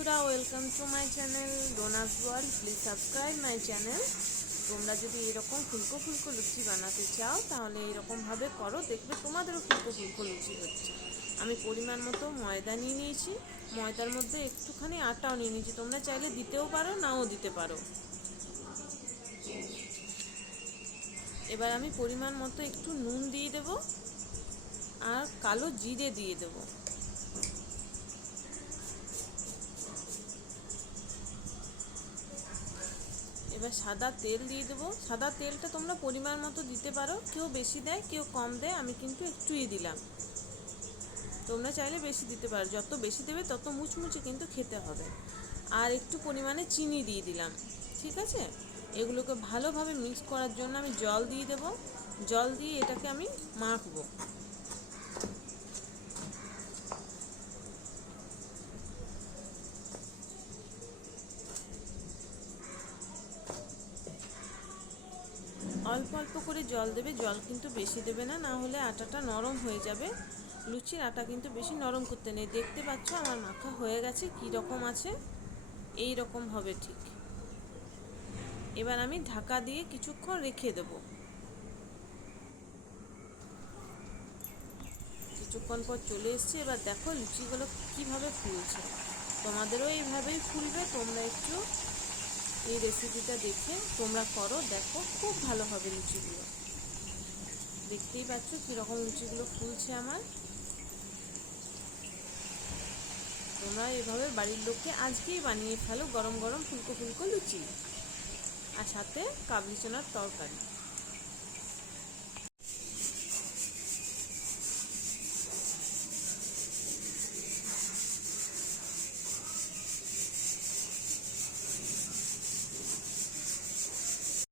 বন্ধুরা, welcome to my channel ডোনাস world. Please subscribe my channel. তোমরা যদি এরকম ফুলকো ফুলকো লুচি বানাতে চাও তাহলে এরকমভাবে করো, দেখবে তোমাদেরও ফুলকো ফুলকো লুচি হচ্ছে। আমি পরিমাণ মতো ময়দা নিয়ে নিয়েছি, ময়দার মধ্যে একটুখানি আটাও নিয়ে নিয়েছি। তোমরা চাইলে দিতেও পারো, নাও দিতে পারো। এবার আমি পরিমাণ মতো একটু নুন দিয়ে দেব আর কালো জিরে দিয়ে দেবো। এবার সাদা তেল দিয়ে দেবো। সাদা তেলটা তোমরা পরিমাণ মতো দিতে পারো, কেউ বেশি দেয় কেউ কম দেয়, আমি কিন্তু একটুই দিলাম। তোমরা চাইলে বেশি দিতে পারো, যত বেশি দেবে তত মুচমুচে কিন্তু খেতে হবে। আর একটু পরিমাণে চিনি দিয়ে দিলাম। ঠিক আছে, এগুলোকে ভালোভাবে মিক্স করার জন্য আমি জল দিয়ে দেবো। জল দিয়ে এটাকে আমি মাখবো। অল্প অল্প করে জল দেবে, জল কিন্তু বেশি দেবে না, না হলে আটাটা নরম হয়ে যাবে। লুচির আটা কিন্তু বেশি নরম করতে নেই। দেখতে পাচ্ছ আমার মাখা হয়ে গেছে, কি রকম আছে, এই রকম হবে ঠিক। এবার আমি ঢাকা দিয়ে কিছুক্ষণ রেখে দেব। কিছুক্ষণ পর চলে এসছে। এবার দেখো লুচিগুলো কিভাবে ফুলছে। তোমাদেরও এইভাবেই ফুলবে। তোমরা একটু এই রেসিপিটা দেখে তোমরা করো, দেখো খুব ভালো হবে লুচিগুলো। দেখতেই পাচ্ছ কীরকম লুচিগুলো ফুলছে আমার। তোমরা এভাবে বাড়ির লোককে আজকেই বানিয়ে ফেলো গরম গরম ফুলকো ফুলকো লুচি, আর সাথে কাবলি চানার তরকারি।